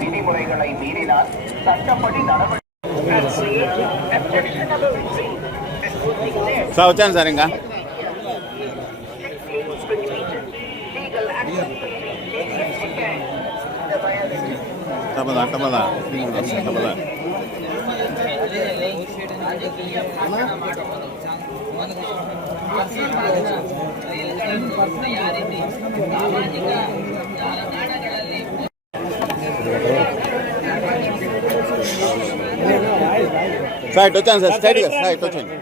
விதிமுறைகளை மீறினால் சட்டப்படி వచ్చాను సార్ ఇంకా తప్పదా తప్పదా తప్పదా సైట్ వచ్చాను సార్ స్ట్రైట్గా సైట్ వచ్చాను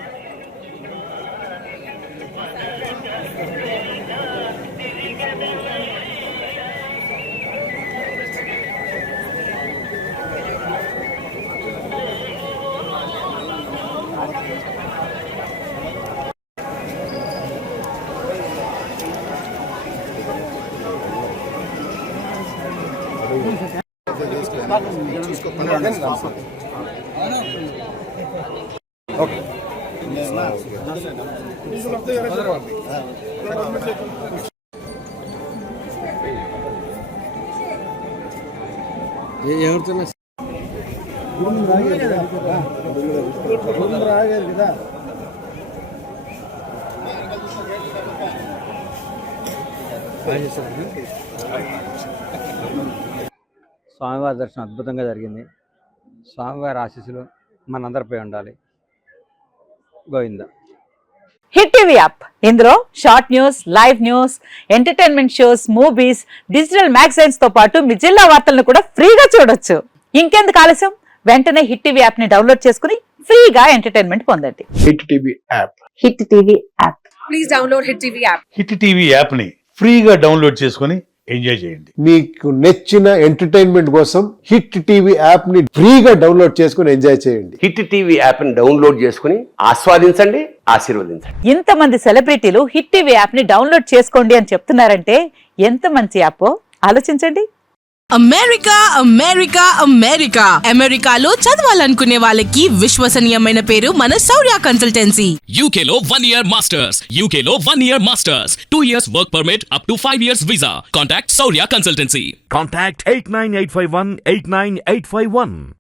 ఓకే స్వామివారి దర్శనం అద్భుతంగా జరిగింది. స్వామివారి ఆశీస్సులు మనందరిపై ఉండాలి. గోవింద. హిట్ టీవీ యాప్, ఇందులో short news, live news, entertainment shows, movies, digital magazines తో పాటు మీ జిల్లా వార్తలను కూడా ఫ్రీగా చూడొచ్చు. ఇంకెందుకు ఆలస్యం, వెంటనే హిట్ టీవీ యాప్ ని డౌన్లోడ్ చేసుకుని ఫ్రీగా ఎంటర్టైన్మెంట్ పొందండి. Hit TV app. Hit TV app. Please download hit TV app. Hit TV app ని ఫ్రీగా డౌన్లోడ్ చేసుకుని ఎంజాయ్ చేయండి. మీకు నచ్చిన ఎంటర్టైన్మెంట్ కోసం హిట్ టీవీ యాప్ ని ఫ్రీగా డౌన్లోడ్ చేసుకుని ఎంజాయ్ చేయండి. హిట్ టీవీ యాప్ ని డౌన్లోడ్ చేసుకుని ఆస్వాదించండి, ఆశీర్వదించండి. ఇంతమంది సెలబ్రిటీలు హిట్ టీవీ యాప్ ని డౌన్లోడ్ చేసుకోండి అని చెప్తున్నారంటే ఎంత మంచి యాప్ ఆలోచించండి. అమెరికా అమెరికా అమెరికా అమెరికాలో చదవాలనుకునే వాళ్ళకి విశ్వసనీయమైన పేరు మన శౌర్య కన్సల్టెన్సీ. UK లో 1 year masters, UK లో 1 year masters, 2 years work permit up to 5 years visa. Contact Shaurya Consultancy. Contact 89851 89851.